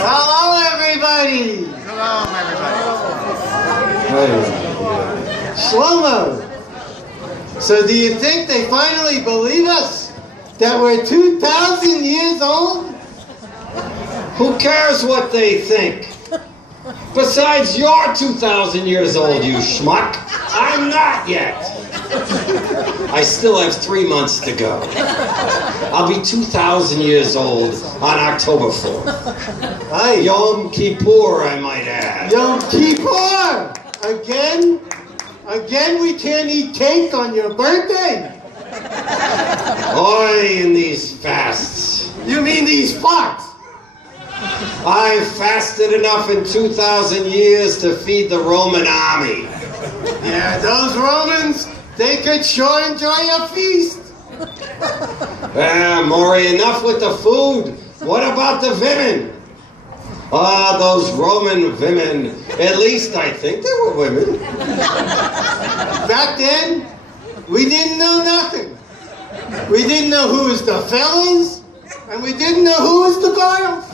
Hello, everybody. Hello, everybody. Shlomo. So do you think they finally believe us? That we're 2,000 years old? Who cares what they think? Besides, you're 2,000 years old, you schmuck. I'm not yet. I still have 3 months to go. I'll be 2,000 years old on October 4th. Aye. Yom Kippur, I might add. Yom Kippur! Again? Again we can't eat cake on your birthday? Oi, in these fasts. You mean these farts? I've fasted enough in 2,000 years to feed the Roman army. Yeah, those Romans, they could sure enjoy a feast. Maury, enough with the food. What about the women? Those Roman women. At least I think they were women. Back then, we didn't know nothing. We didn't know who was the fellas, and we didn't know who was the girls.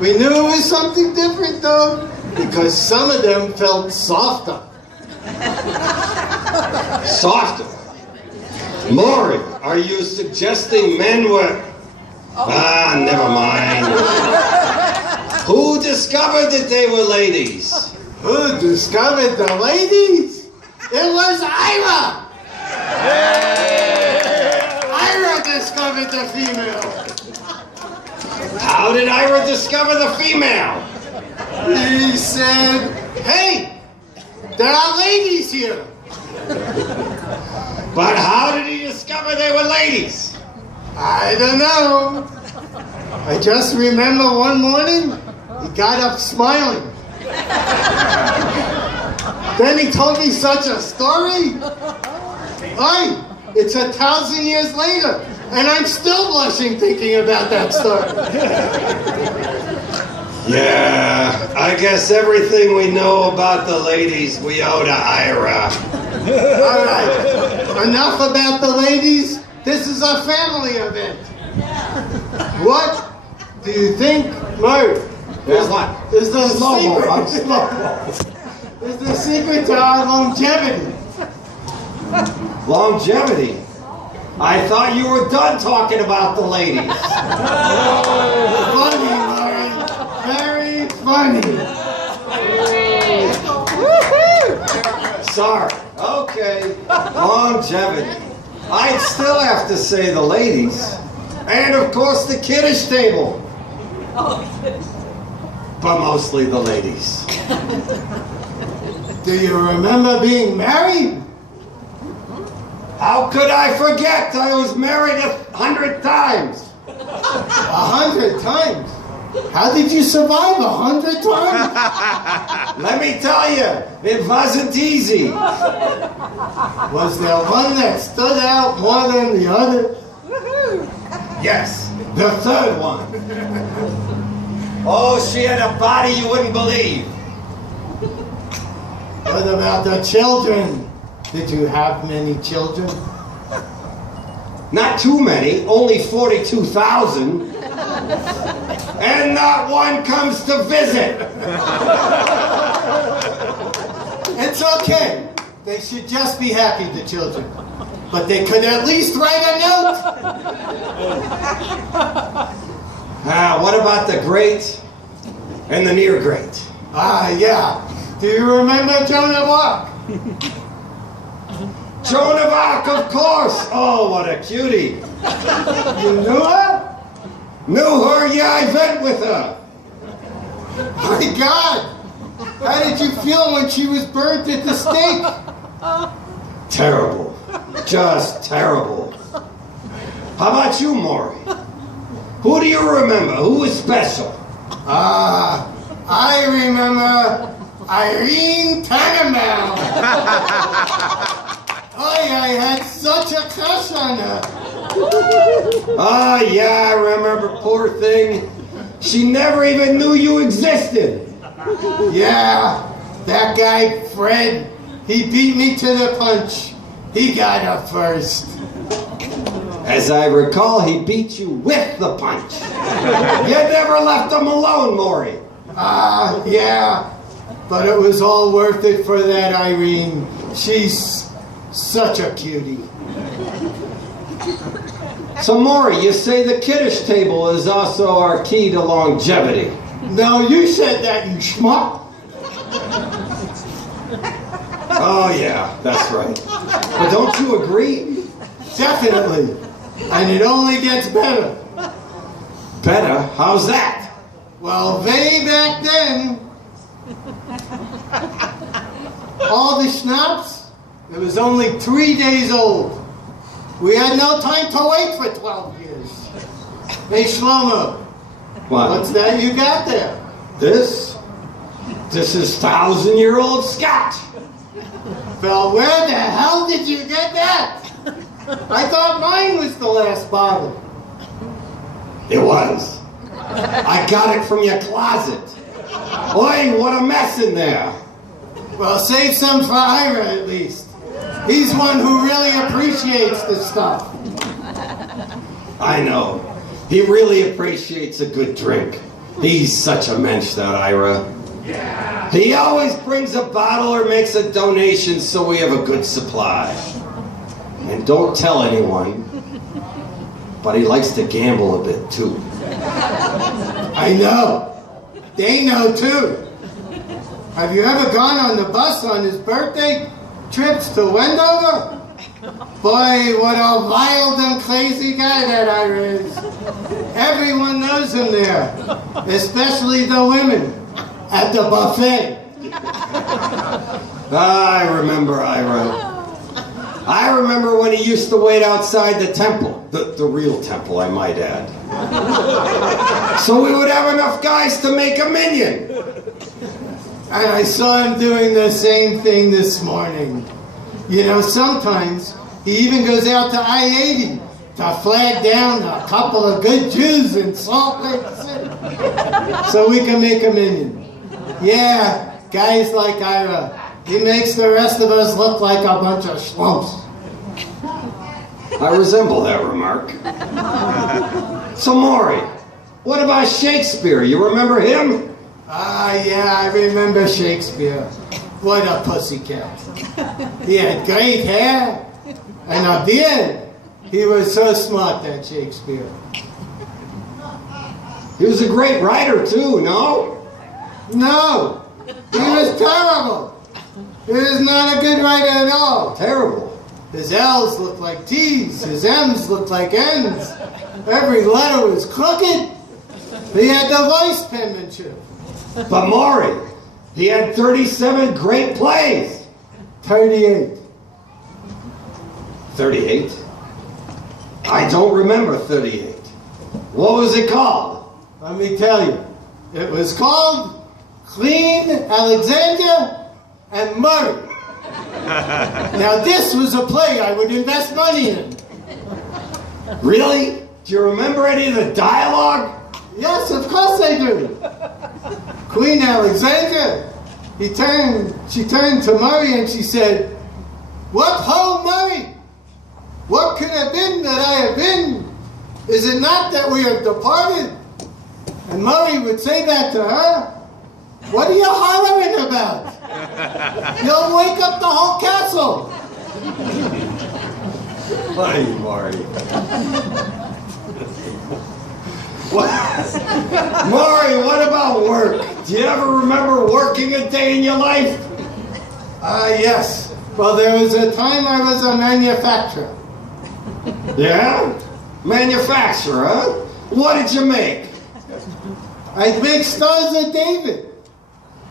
We knew it was something different, though, because some of them felt softer. Softer? Maury, are you suggesting men were... never mind. Who discovered that they were ladies? Who discovered the ladies? It was Ira! Ira discovered the female. How did Ira discover the female? He said, hey, there are ladies here. But how did he discover they were ladies? I don't know. I just remember one morning, he got up smiling. Then he told me such a story. Aye, it's 1,000 years later, and I'm still blushing thinking about that story. Yeah, I guess everything we know about the ladies we owe to Ira. All right, enough about the ladies. This is a family event. What do you think, Mo? What? Is the secret to our longevity? Longevity? I thought you were done talking about the ladies. Funny, Murray. Very funny. Sorry. Okay. Longevity. I'd still have to say the ladies. And of course the kiddish table. But mostly the ladies. Do you remember being married? How could I forget? I was married 100 times. 100 times? How did you survive 100 times? Let me tell you, it wasn't easy. Was there one that stood out more than the other? Yes, the third one. Oh, she had a body you wouldn't believe. What about the children? Did you have many children? Not too many, only 42,000. And not one comes to visit. It's okay. They should just be happy, the children. But they could at least write a note. What about the great and the near great? Yeah. Do you remember Joan of Arc? Joan of Arc, of course. Oh, what a cutie. You knew her? Knew her, yeah, I went with her. My God! How did you feel when she was burnt at the stake? Terrible. Just terrible. How about you, Maury? Who do you remember? Who was special? I remember Irene Tannenbaum. I had such a crush on her. Yeah, I remember, poor thing. She never even knew you existed. Yeah, that guy, Fred, he beat me to the punch. He got up first. As I recall, he beat you with the punch. You never left him alone, Maury. Yeah. But it was all worth it for that Irene. She's such a cutie. So, Maury, you say the kiddish table is also our key to longevity. No, you said that, you schmuck. Oh, yeah, that's right. But don't you agree? Definitely. And it only gets better. Better? How's that? Well, way back then, all the schnapps, it was only 3 days old. We had no time to wait for 12 years. Hey, Shlomo, what's that you got there? This is 1,000-year-old Scotch. Well, where the hell did you get that? I thought mine was the last bottle. It was. I got it from your closet. Oi, what a mess in there. Well, save some for Ira at least. He's one who really appreciates this stuff. I know. He really appreciates a good drink. He's such a mensch, that Ira. Yeah. He always brings a bottle or makes a donation so we have a good supply. And don't tell anyone, but he likes to gamble a bit too. I know. They know too. Have you ever gone on the bus on his birthday trips to Wendover? Boy, what a wild and crazy guy that Ira is. Everyone knows him there, especially the women at the buffet. I remember Ira. I remember when he used to wait outside the temple. The real temple, I might add. So we would have enough guys to make a minion. And I saw him doing the same thing this morning. You know, sometimes he even goes out to I-80 to flag down a couple of good Jews in Salt Lake City so we can make a minion. Yeah, guys like Ira. He makes the rest of us look like a bunch of schlumps. I resemble that remark. So, Maury, what about Shakespeare? You remember him? Yeah, I remember Shakespeare. What a pussycat. He had great hair and a beard. He was so smart, that Shakespeare. He was a great writer, too, no? No, he was terrible. He was not a good writer at all. Terrible. His L's looked like T's, his M's looked like N's. Every letter was crooked. He had the voice penmanship. But Maury, he had 37 great plays. 38. 38? I don't remember 38. What was it called? Let me tell you. It was called Clean, Alexander, and Murray. Now this was a play I would invest money in. Really? Do you remember any of the dialogue? Yes, of course I do. Queen Alexandra, she turned to Murray and she said, "What ho, Murray? What could have been that I have been? Is it not that we have departed?" And Murray would say back to her, "What are you hollering about? You'll wake up the whole castle." Hey, Maury. Maury, what about work? Do you ever remember working a day in your life? Yes. Well, there was a time I was a manufacturer. Yeah? Manufacturer, huh? What did you make? I'd make Stars of David.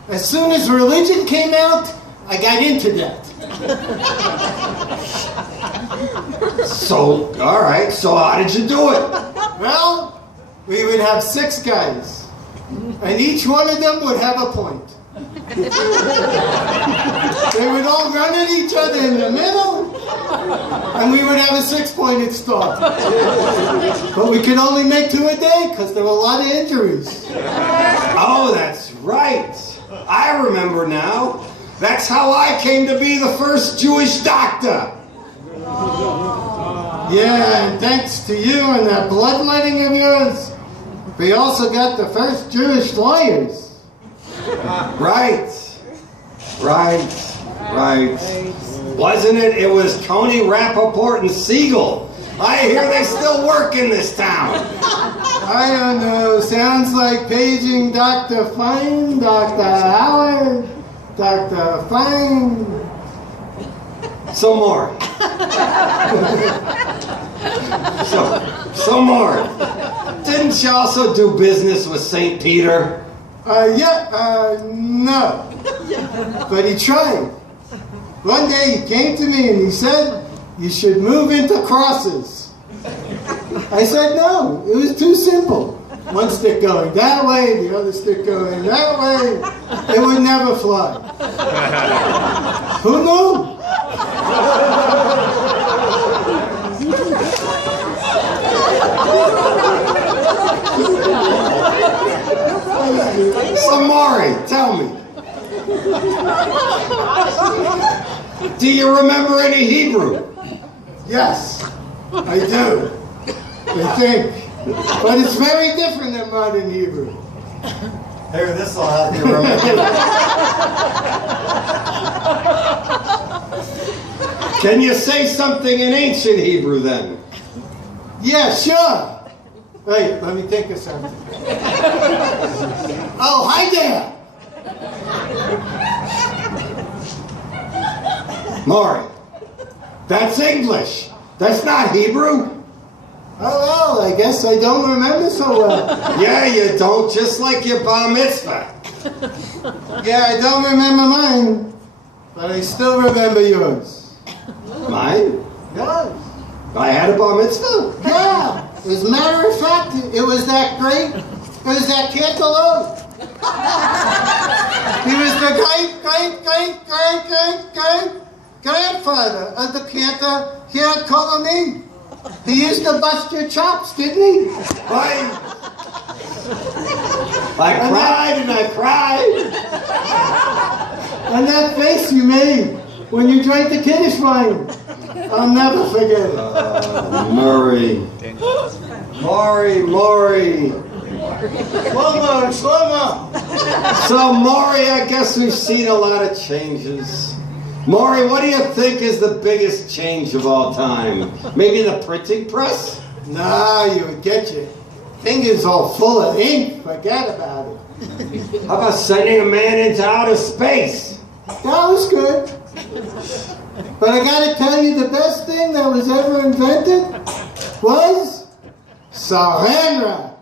As soon as religion came out, I got into that. So, all right, so how did you do it? Well, we would have 6 guys, and each one of them would have a point. They would all run at each other in the middle, and we would have a 6-pointed star. But we could only make 2 a day because there were a lot of injuries. Oh, that's right. I remember now. That's how I came to be the first Jewish doctor. Yeah, and thanks to you and that bloodletting of yours, we also got the first Jewish lawyers. Right. Wasn't it? It was Coney, Rappaport, and Siegel. I hear they still work in this town. I don't know. Sounds like paging Dr. Fine, Dr. Howard, Dr. Fine. So more. So more. Didn't you also do business with St. Peter? No. But he tried. One day he came to me and he said, you should move into crosses. I said no, it was too simple. One stick going that way, the other stick going that way. It would never fly. Who knew? So Maury, tell me. Do you remember any Hebrew? Yes, I do. I think. But it's very different than modern Hebrew. Here, this will help you remember. Can you say something in ancient Hebrew then? Yeah, sure. Wait, let me think of something. Oh, hi there. Maury, that's English. That's not Hebrew. Oh, well, I guess I don't remember so well. Yeah, you don't, just like your bar mitzvah. Yeah, I don't remember mine, but I still remember yours. Mine? Yours? I had a bar mitzvah? Yeah. As a matter of fact, it was that great, it was that cantaloupe. He was the grandfather of the cantor here at Colony. He used to bust your chops, didn't he? I cried and I cried. And that face you made when you drank the Kiddush wine, I'll never forget it. Maury. Slow-mo. So, Maury, I guess we've seen a lot of changes. Maury, what do you think is the biggest change of all time? Maybe the printing press? Nah, you would get your fingers all full of ink. Forget about it. How about sending a man into outer space? That was good. But I gotta tell you, the best thing that was ever invented was saran wrap.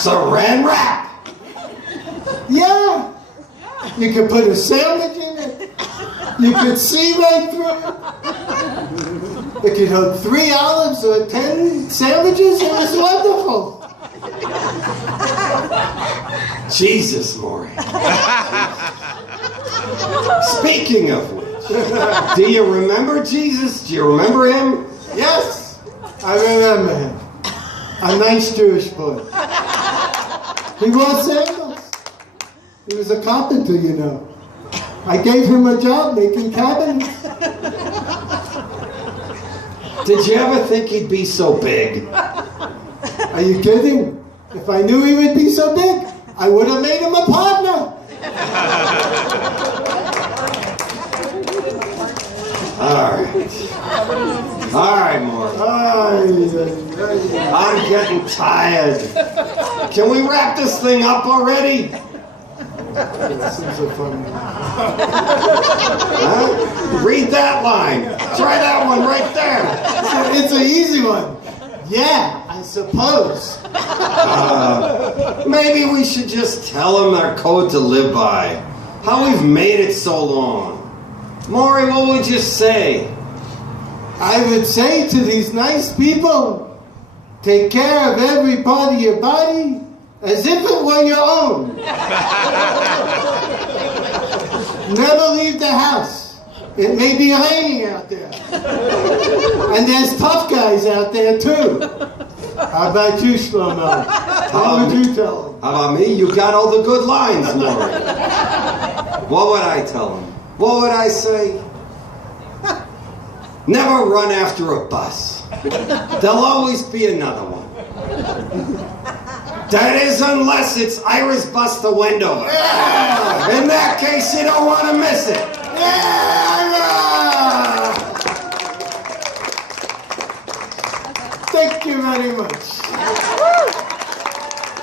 Saran wrap? Yeah. You could put a sandwich in it. You could see right through it. It could hold 3 olives or 10 sandwiches. It was wonderful. Jesus, Maury. Speaking of which, do you remember Jesus? Do you remember him? Yes, I remember him. A nice Jewish boy. He wore sandals. He was a carpenter, you know. I gave him a job making cabinets. Did you ever think he'd be so big? Are you kidding? If I knew he would be so big, I would have made him a partner. All right, Maury. I'm getting tired. Can we wrap this thing up already? This is a fun one. Huh? Read that line. Try that one right there. It's an easy one. Yeah, I suppose. Maybe we should just tell them our code to live by. How we've made it so long. Maury, what would you say? I would say to these nice people, take care of every part of your body as if it were your own. Never leave the house. It may be raining out there. And there's tough guys out there too. How about you, Shlomo? How would you tell him? How about me? You got all the good lines, Maury. What would I tell him? What would I say? Never run after a bus. There'll always be another one. That is, unless it's Iris Buster Wendover. In that case, you don't want to miss it. Thank you very much.